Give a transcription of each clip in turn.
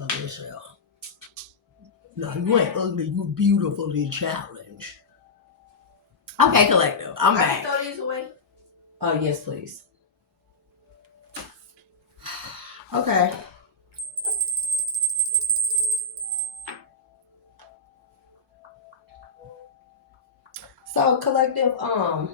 of yourself. No, you ain't ugly. You beautifully challenged. Okay, collective. I'm back. Can I throw these away? Oh, yes, please. Okay. So, collective, I'm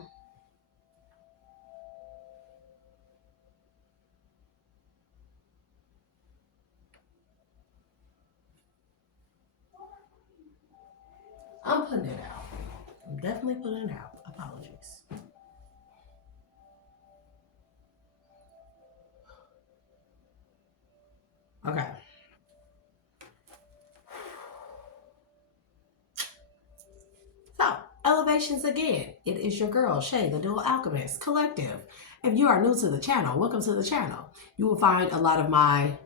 putting it out. I'm definitely putting it out. Apologies. Okay. So, elevations again. It is your girl, Shay, the Dual Alchemist Collective. If you are new to the channel, welcome to the channel. You will find a lot of my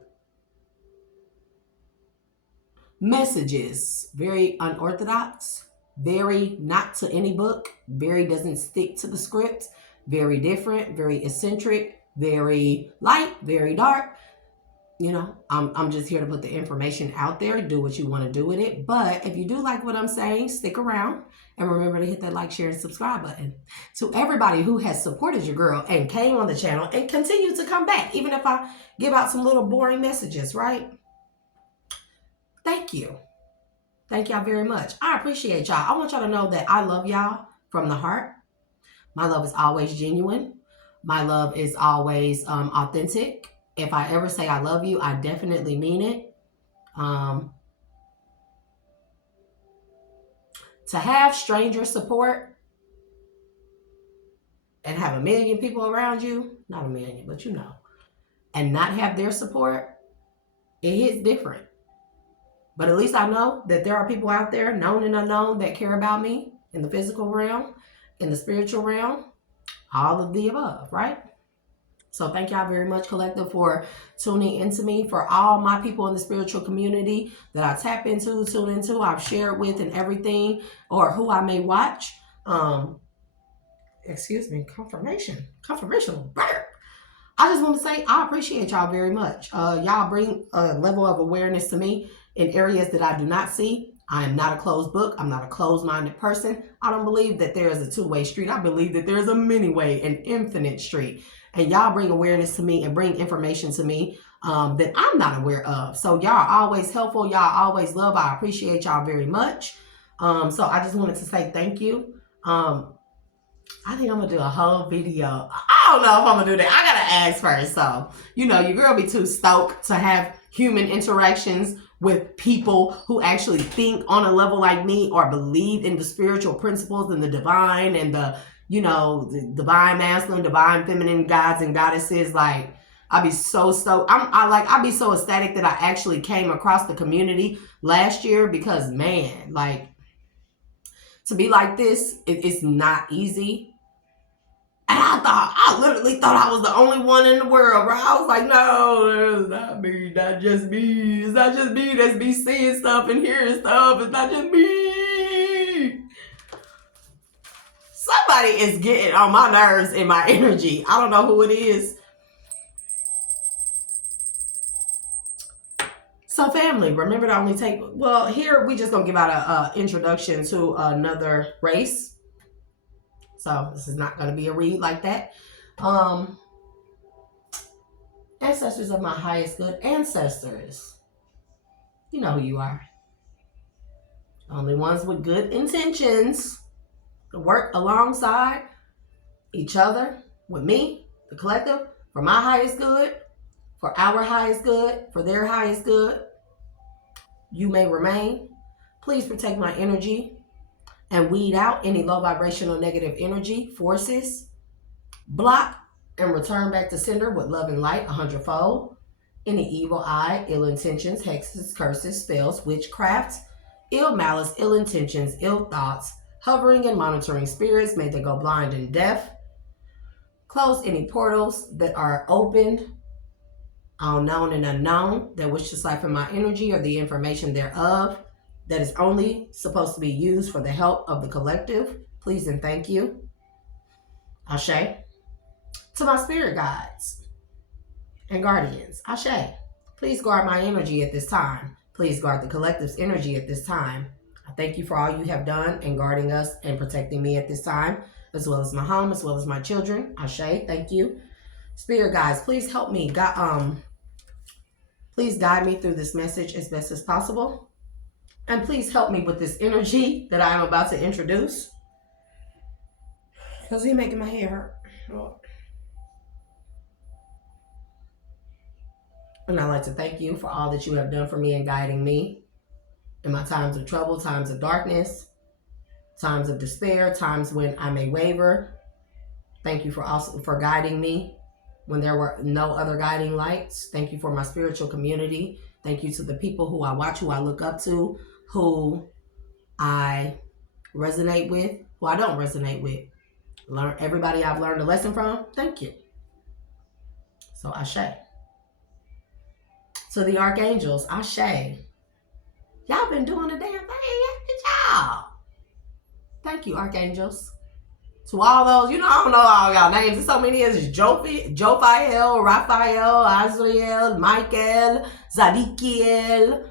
messages very unorthodox, very not to any book, very doesn't stick to the script, very different, very eccentric, very light, very dark. You know, I'm just here to put the information out there. Do what you want to do with it. But if you do like what I'm saying, stick around and remember to hit that like, share, and subscribe button. To everybody who has supported your girl and came on the channel and continue to come back, even if I give out some little boring messages, right? Thank you. Thank y'all very much. I appreciate y'all. I want y'all to know that I love y'all from the heart. My love is always genuine. My love is always authentic. If I ever say I love you, I definitely mean it. To have stranger support and have a million people around you, not a million, but you know, and not have their support, it hits different. But at least I know that there are people out there, known and unknown, that care about me in the physical realm, in the spiritual realm, all of the above, right? So thank y'all very much, collective, for tuning into me. For all my people in the spiritual community that I tap into, tune into, I've shared with and everything, or who I may watch. Confirmation burp. I just want to say I appreciate y'all very much. Y'all bring a level of awareness to me in areas that I do not see. I am not a closed book. I'm not a closed-minded person. I don't believe that there is a two-way street. I believe that there is a many-way, an infinite street. And y'all bring awareness to me and bring information to me that I'm not aware of. So y'all are always helpful. Y'all always love. I appreciate y'all very much. So I just wanted to say thank you. I think I'm going to do a whole video. I don't know if I'm going to do that. I got to ask first. So, you know, your girl be too stoked to have human interactions with people who actually think on a level like me or believe in the spiritual principles and the divine and the, you know, the divine masculine, divine feminine gods and goddesses. Like, I'd be so stoked. I'd be so ecstatic that I actually came across the community last year because, man, like, to be like this, it's not easy. And I literally thought I was the only one in the world, bro. I was like, no, it's not me, not just me. It's not just me that's be seeing stuff and hearing stuff. It's not just me. Somebody is getting on my nerves and my energy. I don't know who it is. So family, remember to only take, well, here we just gonna give out an introduction to another race. So this is not going to be a read like that. Ancestors of my highest good, ancestors. You know who you are. Only ones with good intentions to work alongside each other, with me, the collective, for my highest good, for our highest good, for their highest good. You may remain. Please protect my energy and weed out any low vibrational negative energy, forces, block and return back to sender with love and light 100-fold. Any evil eye, ill intentions, hexes, curses, spells, witchcraft, ill malice, ill intentions, ill thoughts, hovering and monitoring spirits, may they go blind and deaf. Close any portals that are opened, unknown and unknown, that wish to siphon my energy or the information thereof, that is only supposed to be used for the help of the collective. Please and thank you. Ashe. To my spirit guides and guardians, Ashe. Please guard my energy at this time. Please guard the collective's energy at this time. I thank you for all you have done in guarding us and protecting me at this time, as well as my home, as well as my children. Ashe, thank you. Spirit guides, please help me. Please guide me through this message as best as possible. And please help me with this energy that I am about to introduce. Because he's making my hair hurt. And I'd like to thank you for all that you have done for me and guiding me in my times of trouble, times of darkness, times of despair, times when I may waver. Thank you for guiding me when there were no other guiding lights. Thank you for my spiritual community. Thank you to the people who I watch, who I look up to, who I resonate with, who I don't resonate with. Everybody I've learned a lesson from, thank you. So Ashe. To the archangels, Ashe. Y'all been doing the damn thing. Good job. Thank you, archangels. To all those, I don't know all y'all names. There's so many. It's Jophiel, Raphael, Azrael, Michael, Zadikiel,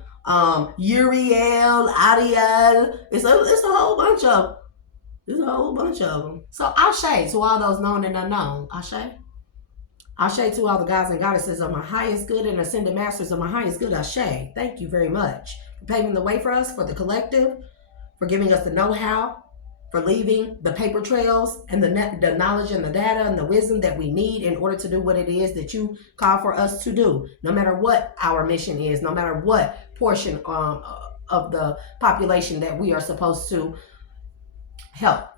Uriel, Ariel. It's a whole bunch of. There's a whole bunch of them. So Ashe to all those known and unknown. Ashe. Ashe to all the gods and goddesses of my highest good and ascended masters of my highest good. Ashe. Thank you very much for paving the way for us, for the collective, for giving us the know-how, for leaving the paper trails and the knowledge and the data and the wisdom that we need in order to do what it is that you call for us to do. No matter what our mission is, no matter what portion of the population that we are supposed to help.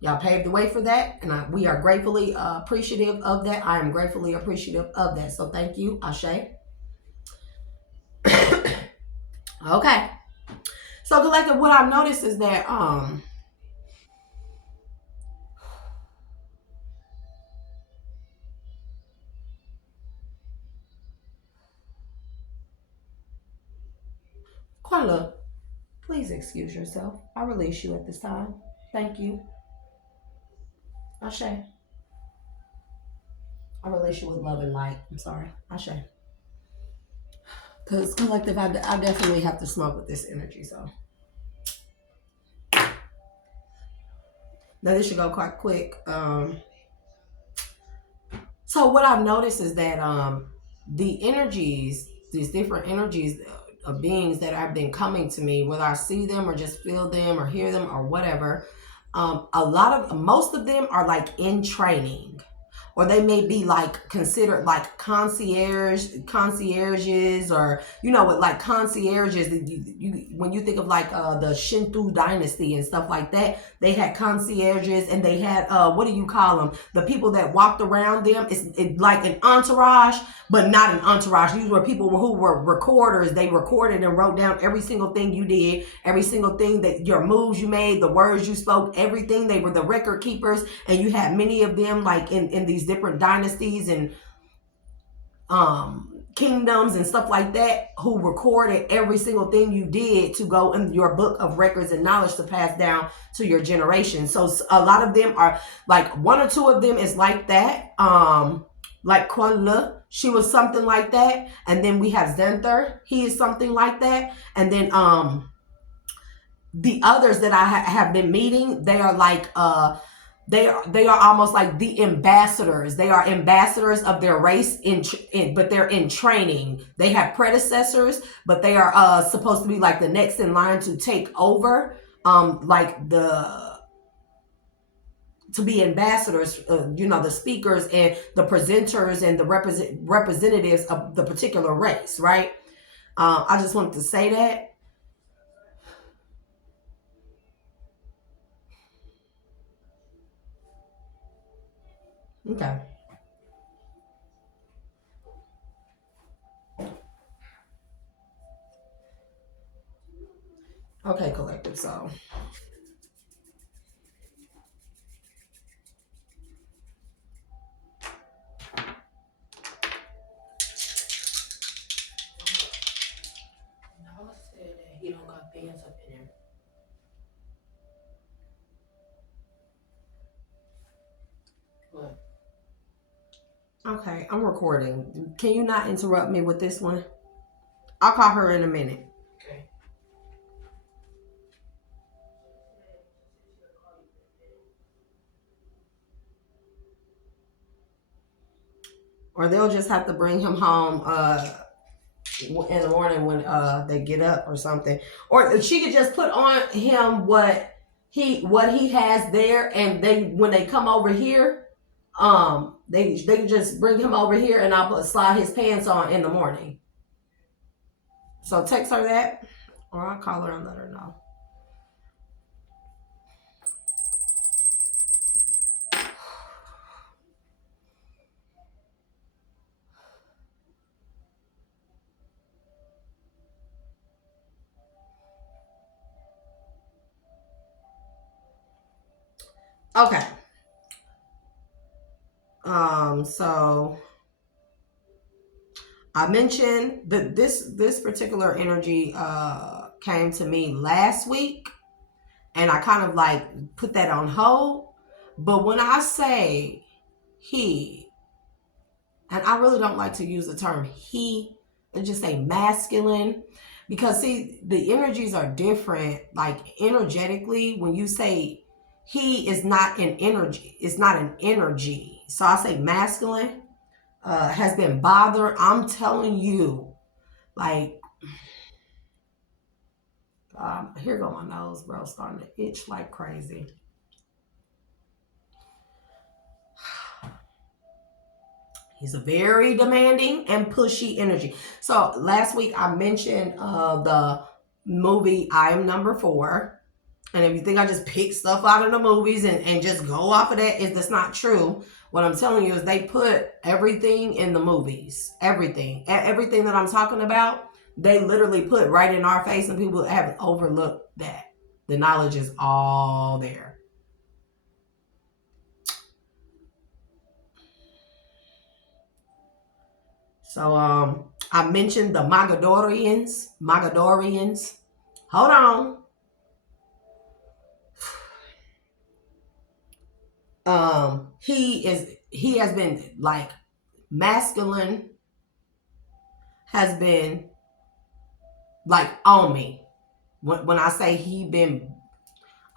Y'all paved the way for that, and we are gratefully appreciative of that. I am gratefully appreciative of that. So thank you, Ashe. Okay. So collective, what I've noticed is that Quella, please excuse yourself. I release you at this time. Thank you. Ashe. I release you with love and light. I'm sorry. Ashe. Because collective, I definitely have to smoke with this energy, so. Now this should go quite quick. So what I've noticed is that the energies, these different energies of beings that have been coming to me, whether I see them or just feel them or hear them or whatever, most of them are like in training, or they may be like considered like concierges, or what like concierges. When you think of like the Shinto dynasty and stuff like that, they had concierges, and they had what do you call them? The people that walked around them. It's like an entourage, but not an entourage. These were people who were recorders. They recorded and wrote down every single thing you did, every single thing that your moves you made, the words you spoke, everything. They were the record keepers, and you had many of them like in these different dynasties and kingdoms and stuff like that, who recorded every single thing you did to go in your book of records and knowledge to pass down to your generation. So a lot of them are like, one or two of them is like that. Like Kuan Le, she was something like that. And then we have Zenther, he is something like that. And then the others that I have been meeting, they are like they are almost like the ambassadors. They are ambassadors of their race but they're in training. They have predecessors, but they are supposed to be like the next in line to take over, to be ambassadors, the speakers and the presenters and the representatives of the particular race, right? I just wanted to say that. Okay. Okay, collective. So he don't got pants up in there. What? Okay, I'm recording. Can you not interrupt me with this one? I'll call her in a minute. Okay. Or they'll just have to bring him home in the morning when they get up or something. Or she could just put on him what he has there, and they when they come over here, they can just bring him over here, and I'll slide his pants on in the morning. So text her that, or I'll call her and let her know. Okay. So I mentioned that this particular energy came to me last week, and I kind of like put that on hold. But when I say he, and I really don't like to use the term he, and just say masculine, because see, the energies are different. Like energetically, when you say he is not an energy, it's not an energy. So I say masculine has been bothered. I'm telling you, like, here go my nose, bro, starting to itch like crazy. He's a very demanding and pushy energy. So last week I mentioned the movie I Am Number 4. And if you think I just pick stuff out of the movies and just go off of that, that's not true. What I'm telling you is they put everything in the movies. Everything. Everything that I'm talking about, they literally put right in our face, and people have overlooked that. The knowledge is all there. So I mentioned the Mogadorians. Hold on. He has been like masculine, has been like on me. When I say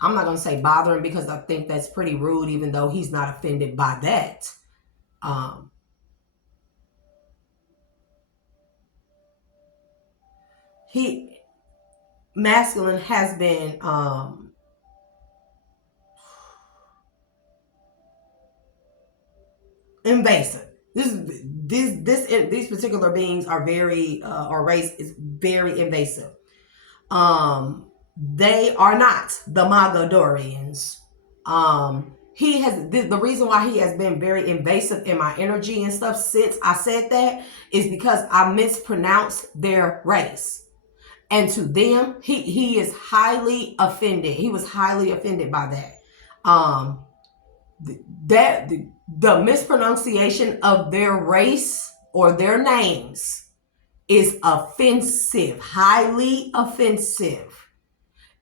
I'm not gonna say bothering, because I think that's pretty rude, even though he's not offended by that. He masculine has been invasive. These particular beings are very or race is very invasive. They are not the Mogadorians. He has the reason why he has been very invasive in my energy and stuff since I said that is because I mispronounced their race. And to them, he is highly offended. He was highly offended by that. The mispronunciation of their race or their names is offensive, highly offensive.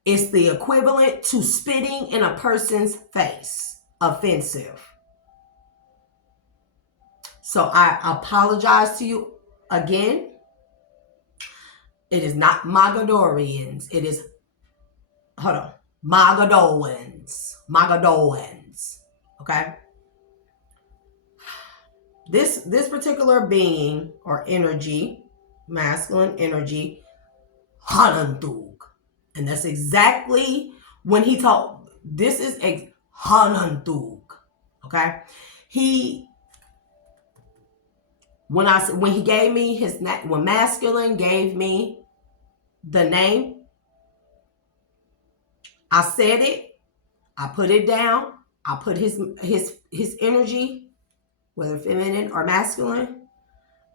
It's the equivalent to spitting in a person's face. Offensive. So I apologize to you again. It is not Mogadorians. It is, hold on, Mogadorans. Okay? This particular being or energy, masculine energy, Hanantug. And that's exactly when he told, this is a Hanantug. Okay? When he gave me when masculine gave me the name, I said it, I put it down, I put his energy, whether feminine or masculine,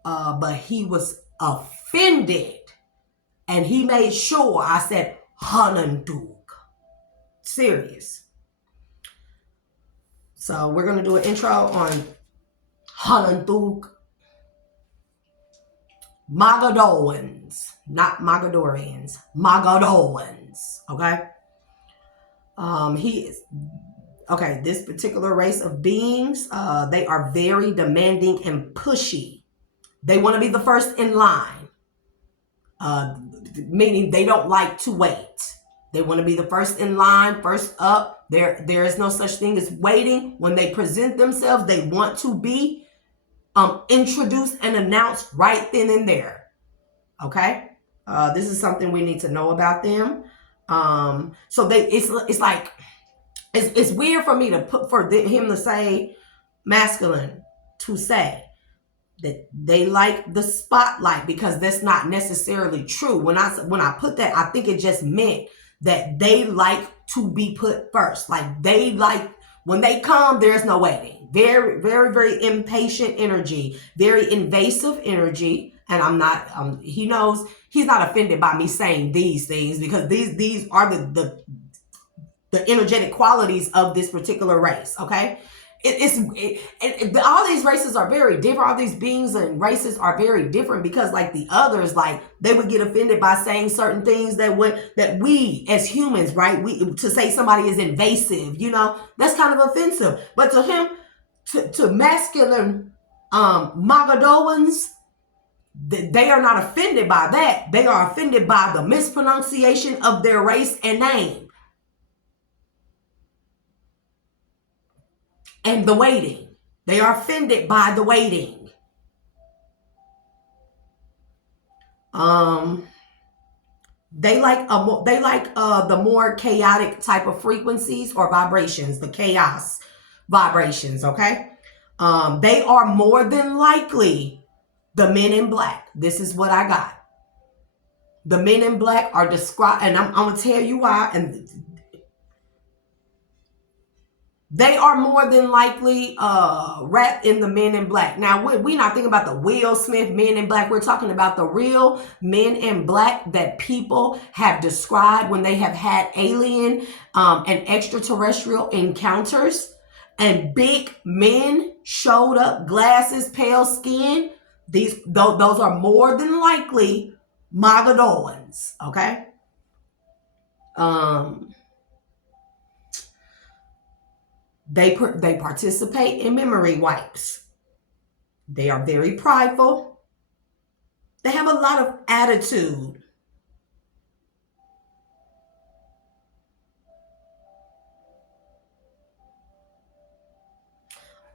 but he was offended, and he made sure I said Hanandug. Serious. So we're gonna do an intro on Hanandug. Mogadorans, not Mogadorians, Mogadorans. Okay. He is Okay, this particular race of beings, they are very demanding and pushy. They want to be the first in line, meaning they don't like to wait. They want to be the first in line, first up. There is no such thing as waiting. When they present themselves, they want to be introduced and announced right then and there. Okay, this is something we need to know about them. So it's like it's weird for me to him to say masculine, to say that they like the spotlight, because that's not necessarily true. When I put that, I think it just meant that they like to be put first. Like they like, when they come, there's no waiting. Very, very, very impatient energy, very invasive energy. And I'm not, he knows he's not offended by me saying these things, because these are the energetic qualities of this particular race. Okay. All these races are very different. All these beings and races are very different, because like the others, like they would get offended by saying certain things that we as humans, right? To say somebody is invasive, that's kind of offensive. But to him, to masculine Magadoans, they are not offended by that. They are offended by the mispronunciation of their race and name. And the waiting. They are offended by the waiting. They like the more chaotic type of frequencies or vibrations, the chaos vibrations, okay? They are more than likely the men in black. This is what I got. The men in black are described, and I'm going to tell you why, and they are more than likely wrapped in the men in black. Now, we're not thinking about the Will Smith men in black. We're talking about the real men in black that people have described when they have had alien and extraterrestrial encounters, and big men showed up, glasses, pale skin. Those are more than likely Magadoans, okay? They participate in memory wipes. They are very prideful. They have a lot of attitude.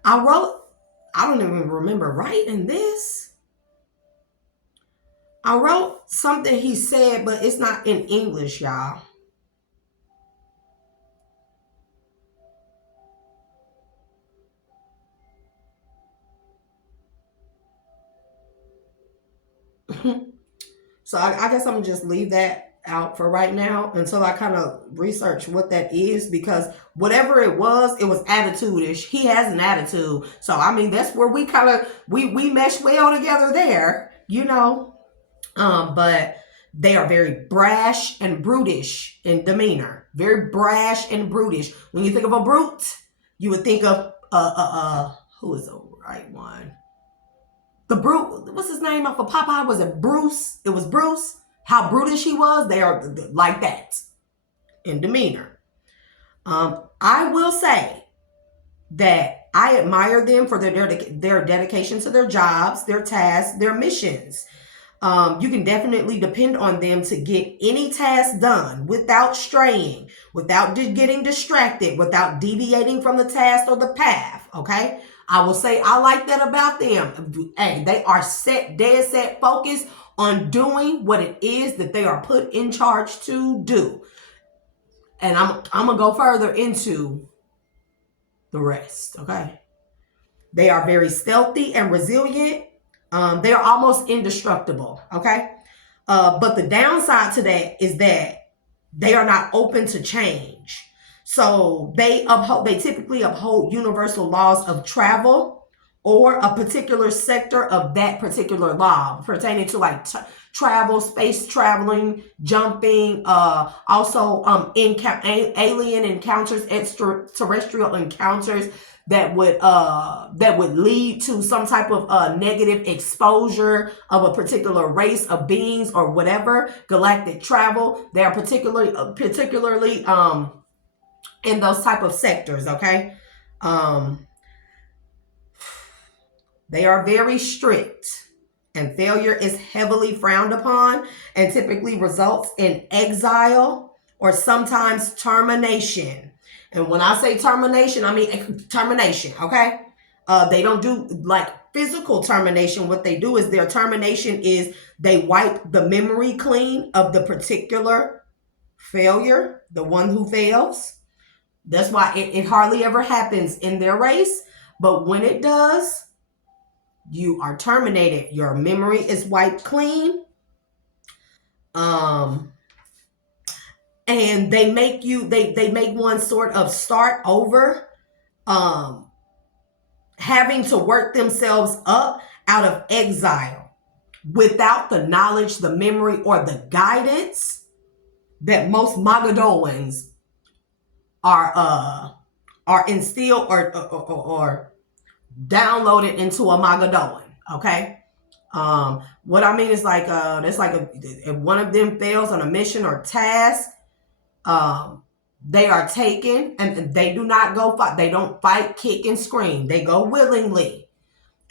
I don't even remember writing this. I wrote something he said, but it's not in English, y'all. So I guess I'm gonna just leave that out for right now until I kind of research what that is, because whatever it was attitude-ish. He has an attitude. So I mean, that's where we kind of we mesh well together there, but they are very brash and brutish in demeanor. Very brash and brutish. When you think of a brute, you would think of who is the right one? The brute, what's his name off of Popeye? Was it Bruce? It was Bruce. How brutish he was. They are like that in demeanor. I will say that I admire them for their dedication to their jobs, their tasks, their missions. You can definitely depend on them to get any task done without straying, without getting distracted, without deviating from the task or the path, okay? I will say I like that about them. Hey, they are dead set focused on doing what it is that they are put in charge to do. And I'm going to go further into the rest, okay? They are very stealthy and resilient. They are almost indestructible, okay? But the downside to that is that they are not open to change. So they typically uphold universal laws of travel or a particular sector of that particular law pertaining to like travel, space traveling, jumping, also alien encounters, extraterrestrial encounters that would lead to some type of negative exposure of a particular race of beings or whatever. Galactic travel. They are particularly in those type of sectors, okay? They are very strict, and failure is heavily frowned upon and typically results in exile or sometimes termination. And when I say termination, I mean termination, okay? They don't do like physical termination. What they do is their termination is they wipe the memory clean of the particular failure, the one who fails. That's why it hardly ever happens in their race. But when it does, you are terminated. Your memory is wiped clean. And they make you, they make one sort of start over, having to work themselves up out of exile without the knowledge, the memory, or the guidance that most Magadoans are instilled or downloaded into a Magadoan. Okay. What I mean is like there's like if one of them fails on a mission or task, they are taken and they do not go fight. They don't fight, kick, and scream. They go willingly,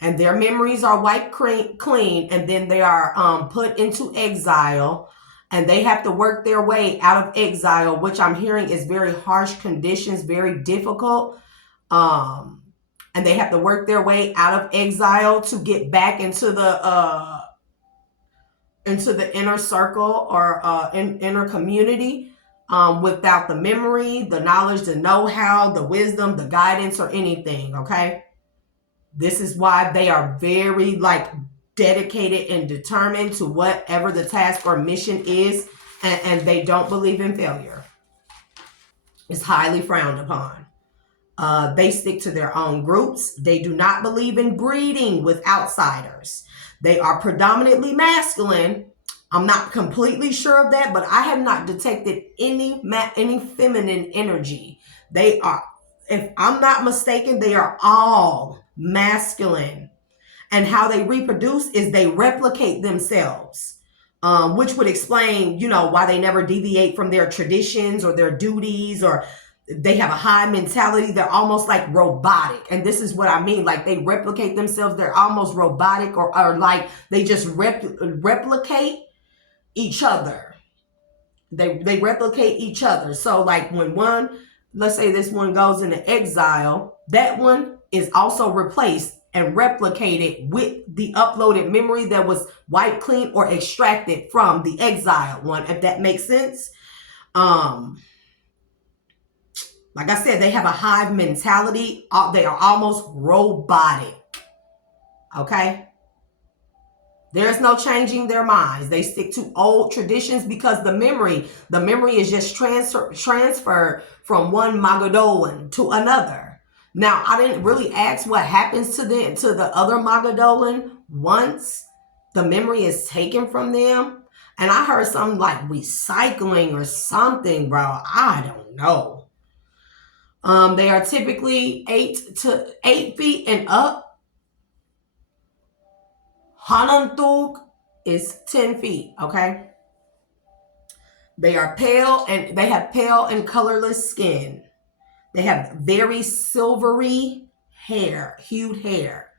and their memories are wiped clean, and then they are put into exile, and they have to work their way out of exile, which I'm hearing is very harsh conditions, very difficult. And they have to work their way out of exile to get back into the inner circle or inner community, without the memory, the knowledge, the know-how, the wisdom, the guidance, or anything. Okay, this is why they are very like dedicated and determined to whatever the task or mission is, and they don't believe in failure. It's highly frowned upon. They stick to their own groups. They do not believe in breeding with outsiders. They are predominantly masculine. I'm not completely sure of that, but I have not detected any feminine energy. They are, if I'm not mistaken, they are all masculine. And how they reproduce is they replicate themselves, which would explain, why they never deviate from their traditions or their duties, or they have a high mentality. They're almost like robotic. And this is what I mean. Like they replicate themselves. They're almost robotic, or like they just replicate each other. They replicate each other. So like when one, let's say this one goes into exile, that one is also replaced and replicated with the uploaded memory that was wiped clean or extracted from the exiled one, if that makes sense. Like I said, they have a hive mentality. They are almost robotic. Okay? There's no changing their minds. They stick to old traditions because the memory is just transferred from one Magadoan to another. Now, I didn't really ask what happens to the other Magadoan once the memory is taken from them. And I heard something like recycling or something, bro. I don't know. They are typically 8 feet and up. Hanantug is 10 feet, okay? They are pale and they have pale and colorless skin. They have very silvery hair, hued hair.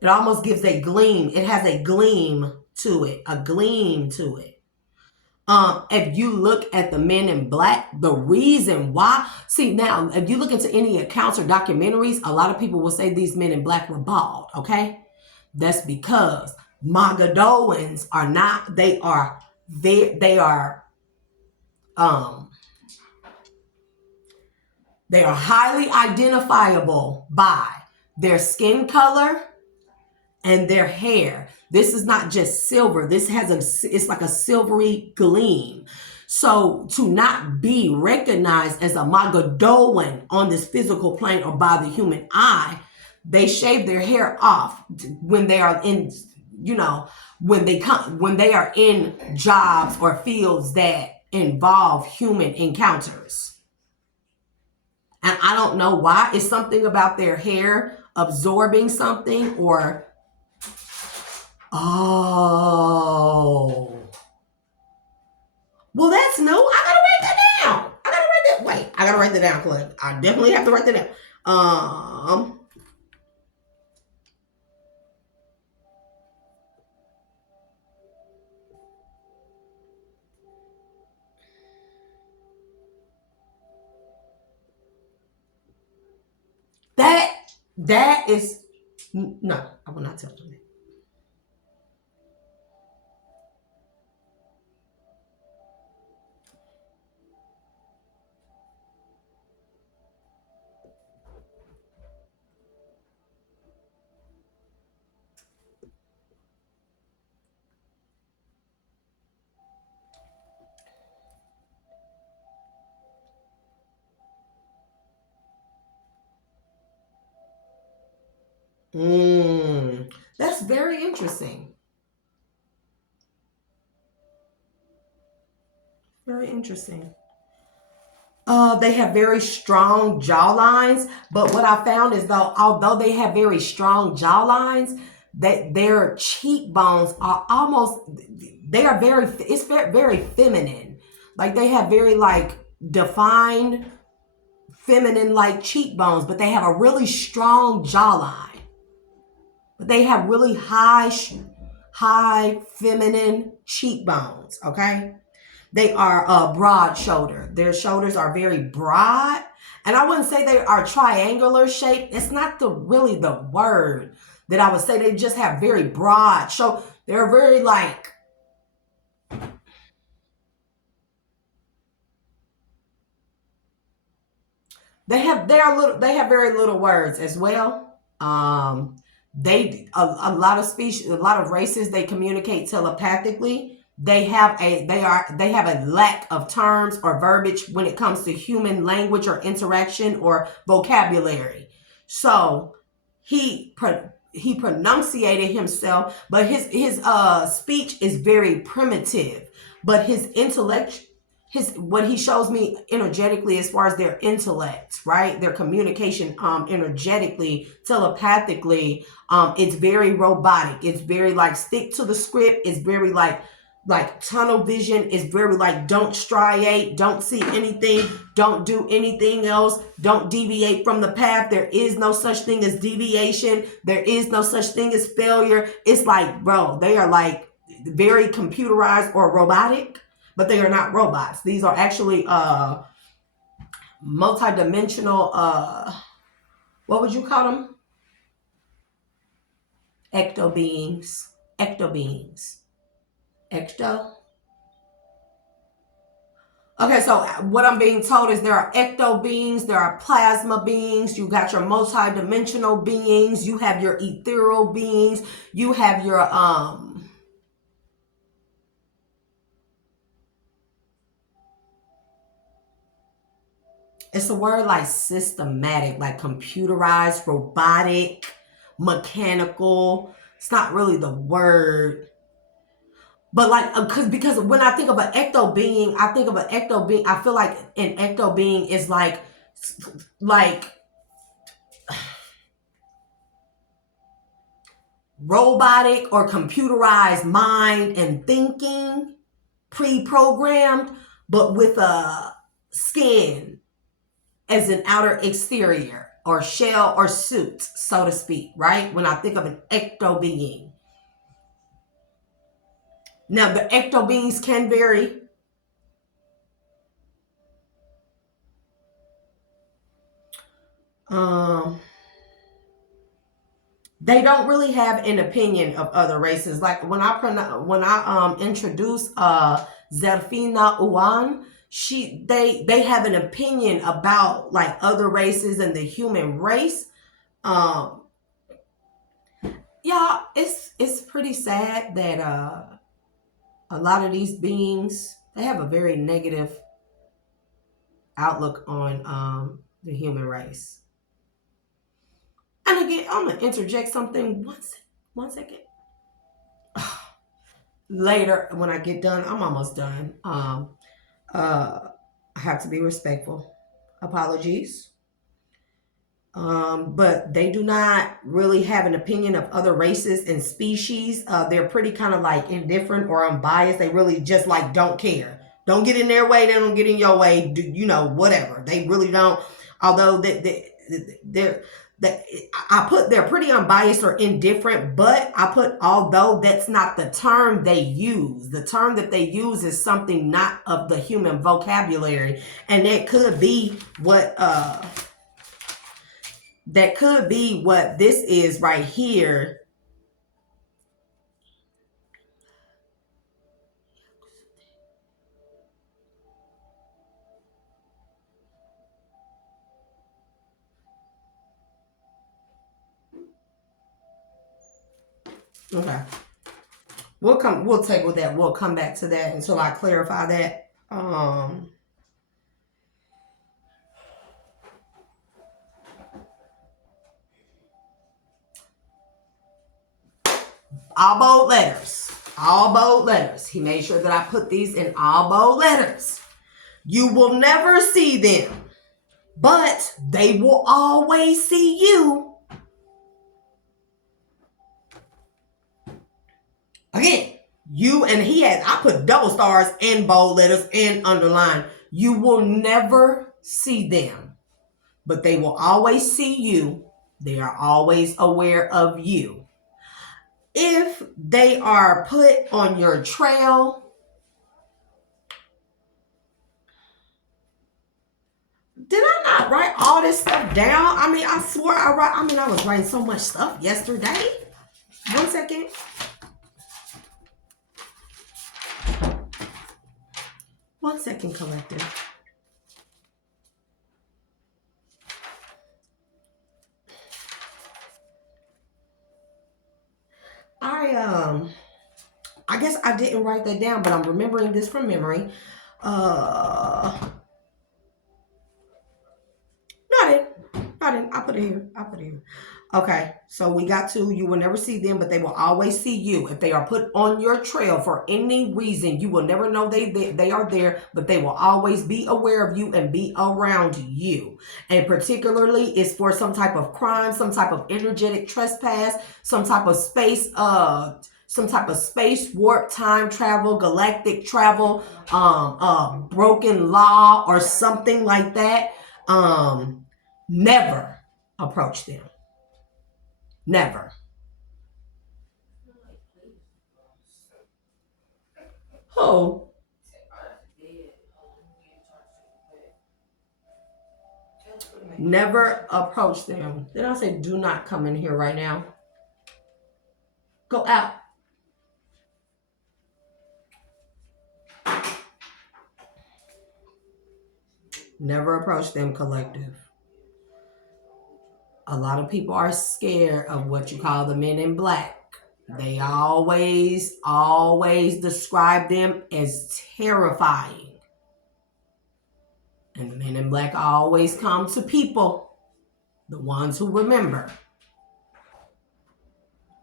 It almost gives a gleam. It has a gleam to it, If you look at the Men in Black, the reason why, see now, if you look into any accounts or documentaries, a lot of people will say these Men in Black were bald, okay? That's because Magadoans are not, they are highly identifiable by their skin color and their hair. This is not just silver. This it's like a silvery gleam. So to not be recognized as a Magadoan on this physical plane or by the human eye, they shave their hair off when they are in, when they are in jobs or fields that involve human encounters. And I don't know why. It's something about their hair absorbing something, or oh, well, that's new. I gotta write that down. I gotta write that down, Cliff. I definitely have to write that down. That is no, I will not tell them that. That's very interesting. Very interesting. They have very strong jawlines, but what I found is though, although they have very strong jawlines, that their cheekbones are almost, they are very, it's very, very feminine. Like they have very like defined feminine like cheekbones, but they have a really strong jawline. But they have really high feminine cheekbones. Okay. They are broad shoulder. Their shoulders are very broad. And I wouldn't say they are triangular shaped. It's not really the word that I would say. They just have very broad. So they're very like, they have very little words as well. They a lot of species, a lot of races, they communicate telepathically. They have a lack of terms or verbiage when it comes to human language or interaction or vocabulary. So he pronunciated himself, but his speech is very primitive. But his intellect, his what he shows me energetically as far as their intellect, right? Their communication energetically, telepathically, it's very robotic. It's very like stick to the script. It's very like tunnel vision. Is very like don't striate, don't see anything, don't do anything else, don't deviate from the path. There is no such thing as deviation. There is no such thing as failure. It's like, bro, they are like very computerized or robotic, but they are not robots. These are actually multidimensional, what would you call them? Ecto beings. Ecto beings. Ecto. Okay, so what I'm being told is there are ecto beings, there are plasma beings, you got your multidimensional beings, you have your ethereal beings, you have your it's a word like systematic, like computerized, robotic, mechanical. It's not really the word. But like, because when I think of an ecto being, I think of an ecto being. I feel like an ecto being is like robotic or computerized mind and thinking, pre-programmed, but with a skin as an outer exterior or shell or suit, so to speak. Right? When I think of an ecto being. Now, the ecto beings can vary. They don't really have an opinion of other races. Like when I introduce Zerfina Uwan, they have an opinion about like other races and the human race. Um, yeah, it's pretty sad that a lot of these beings, they have a very negative outlook on the human race. And again, I'm gonna interject something. One second. Later, when I get done, I'm almost done. I have to be respectful. Apologies. But they do not really have an opinion of other races and species. They're pretty kind of like indifferent or unbiased. They really just like don't care. Don't get in their way. They don't get in your way. Do, you know, whatever. They really don't. Although they're I put they're pretty unbiased or indifferent, but I put although that's not the term they use. The term that they use is something not of the human vocabulary, and that could be what this is right here. Okay. We'll table that. We'll come back to that until I clarify that. All bold letters. All bold letters. He made sure that I put these in all bold letters. You will never see them, but they will always see you. Again, you and he has, I put double stars and bold letters and underline. You will never see them, but they will always see you. They are always aware of you. If they are put on your trail, did I not write all this stuff down? I mean, I swear I was writing so much stuff yesterday. 1 second. One second, collective. I guess I didn't write that down, but I'm remembering this from memory. Not it. I put it here. Okay, so we got to, you will never see them, but they will always see you. If they are put on your trail for any reason, you will never know they are there, but they will always be aware of you and be around you. And particularly, it's for some type of crime, some type of energetic trespass, some type of space warp, time travel, galactic travel, broken law or something like that. Never approach them. Never. Oh. Never approach them. Did I say do not come in here right now? Go out. Never approach them, collective. A lot of people are scared of what you call the men in black. They always describe them as terrifying. And the men in black always come to people, the ones who remember.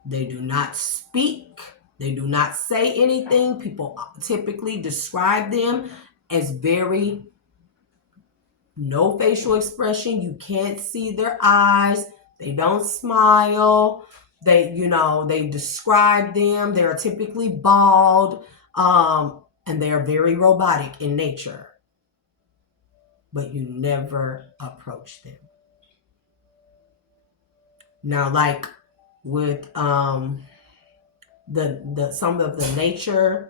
They do not speak. They do not say anything. People typically describe them as very no facial expression. You can't see their eyes. They don't smile. They describe them. They are typically bald, and they are very robotic in nature. But you never approach them. Now, like with some of the nature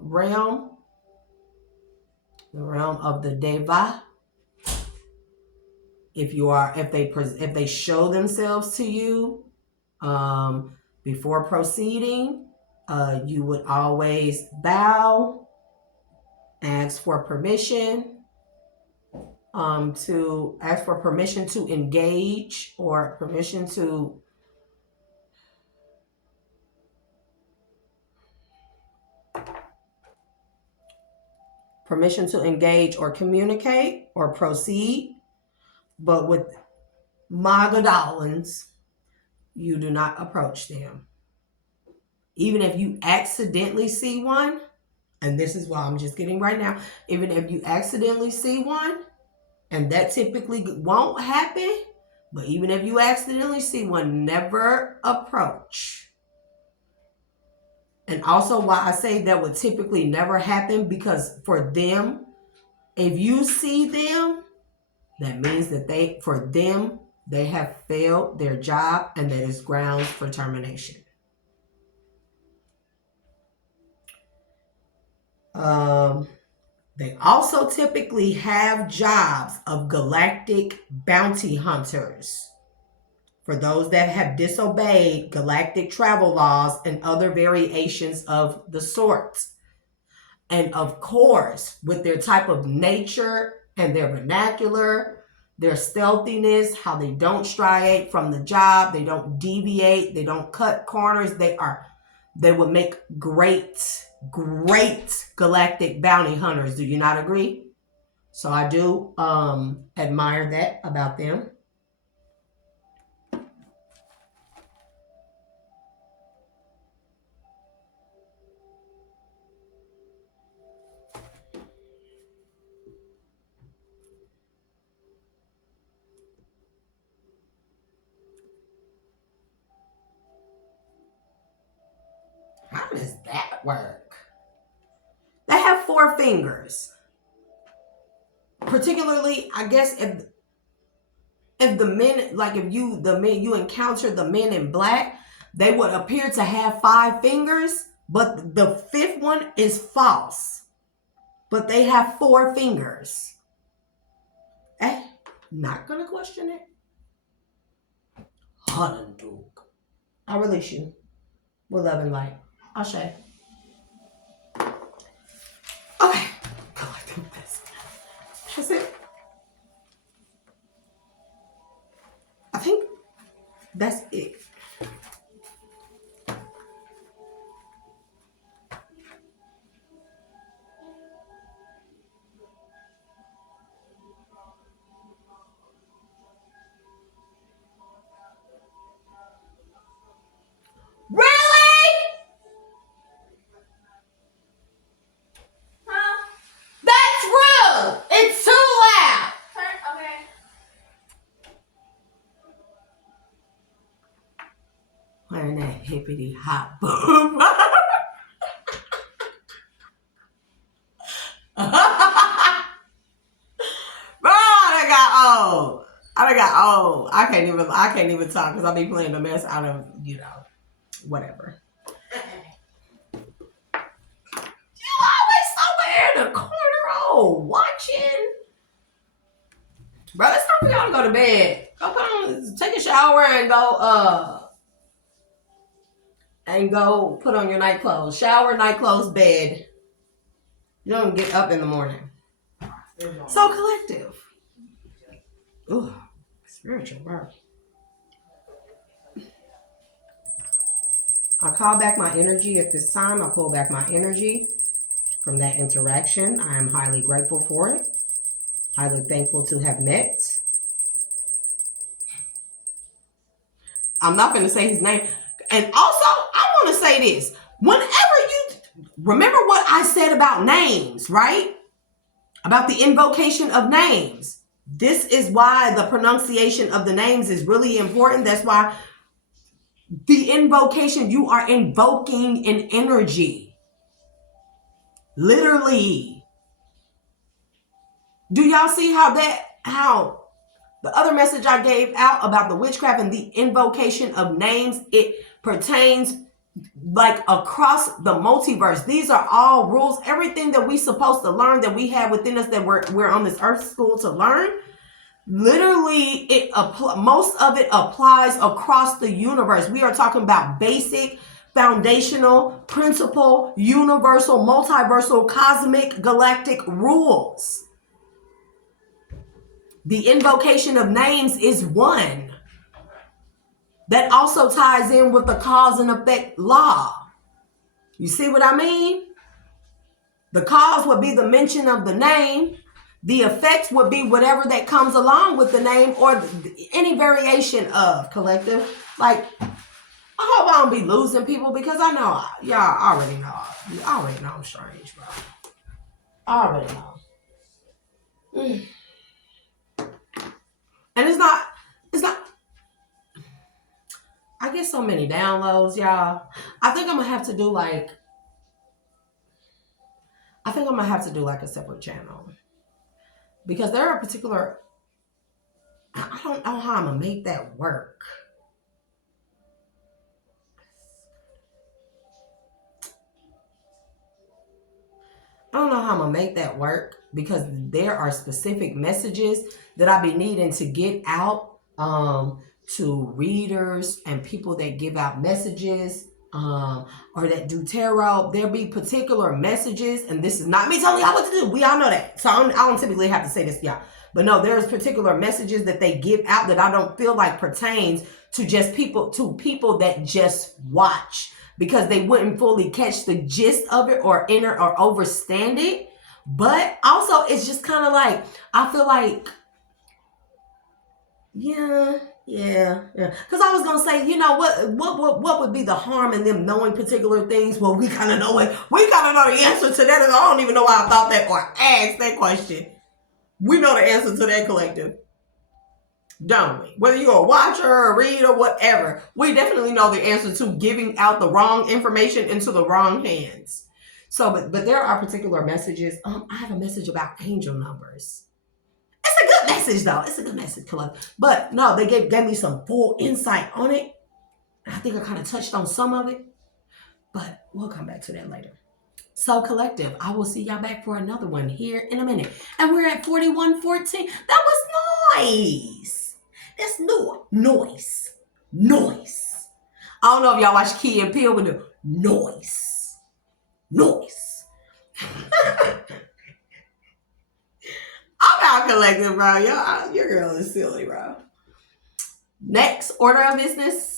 realm, the realm of the deva. If they show themselves to you before proceeding, you would always bow, ask for permission to engage or permission to engage or communicate or proceed. But with Magadalans, you do not approach them. Even if you accidentally see one, and this is why I'm just getting right now, even if you accidentally see one, and that typically won't happen, but even if you accidentally see one, never approach. And also why I say that would typically never happen, because for them, if you see them, that means that they have failed their job, and that is grounds for termination. They also typically have jobs of galactic bounty hunters for those that have disobeyed galactic travel laws and other variations of the sort. And of course, with their type of nature and their vernacular, their stealthiness, how they don't striate from the job, they don't deviate, they don't cut corners, they would make great galactic bounty hunters. Do you not agree? So I do admire that about them. How does that work? They have 4 fingers. Particularly, I guess if the men, like if you encounter the men in black, they would appear to have 5 fingers, but the 5th one is false. But they have 4 fingers. Not gonna question it. I release you with love and light. Ashe. Okay. That's it. I think that's it. Playing that hippity hop boom. Bro, I got old. I can't even talk because I be playing the mess out of, whatever. You always somewhere in the corner, watching. Bro, it's time for y'all to go to bed. Take a shower and go put on your night clothes. Shower, night clothes, bed. You don't get up in the morning. So collective. Ooh, spiritual work. I call back my energy at this time. I pull back my energy from that interaction. I am highly grateful for it. Highly thankful to have met. I'm not going to say his name. And also, I want to say this. Whenever you remember what I said about names, right? About the invocation of names. This is why the pronunciation of the names is really important. That's why the invocation, you are invoking an energy. Literally. Do y'all see how the other message I gave out about the witchcraft and the invocation of names, it pertains like across the multiverse. These are all rules. Everything that we're supposed to learn, that we have within us, that we're on this earth school to learn, literally most of it applies across the universe. We are talking about basic, foundational, principle, universal, multiversal, cosmic, galactic rules. The invocation of names is one. That also ties in with the cause and effect law. You see what I mean? The cause would be the mention of the name. The effect would be whatever that comes along with the name, or any variation of collective. Like, I hope I don't be losing people, because I know y'all already know. You already know I'm strange, bro. I already know. And it's not, I get so many downloads, y'all. I think I'm gonna have to do like a separate channel because there are particular. I don't know how I'm gonna make that work. I don't know how I'm gonna make that work because there are specific messages that I be needing to get out to readers and people that give out messages or that do tarot. There be particular messages, and this is not me telling y'all what to do. We all know that, so I don't typically have to say this to y'all. But no, there's particular messages that they give out that I don't feel like pertains to just people that just watch, because they wouldn't fully catch the gist of it or enter or understand it. But also, it's just kind of like, I feel like, yeah. Because I was gonna say, you know, what would be the harm in them knowing particular things? Well, we kind of know it. We kind of know the answer to that, and I don't even know why I thought that or asked that question. We know the answer to that, collective, don't we? Whether you're a watcher or a reader or whatever, we definitely know the answer to giving out the wrong information into the wrong hands. So, but there are particular messages. I have a message about angel numbers. It's a good message, though. It's a good message, collective. But no, they gave me some full insight on it. I think I kind of touched on some of it, but we'll come back to that later. So, collective, I will see y'all back for another one here in a minute. And we're at 41:14. That was nice. That's noise. I don't know if y'all watch Key and Peele, but the noise. I'm out, collective, bro. Your girl is silly, bro. Next order of business.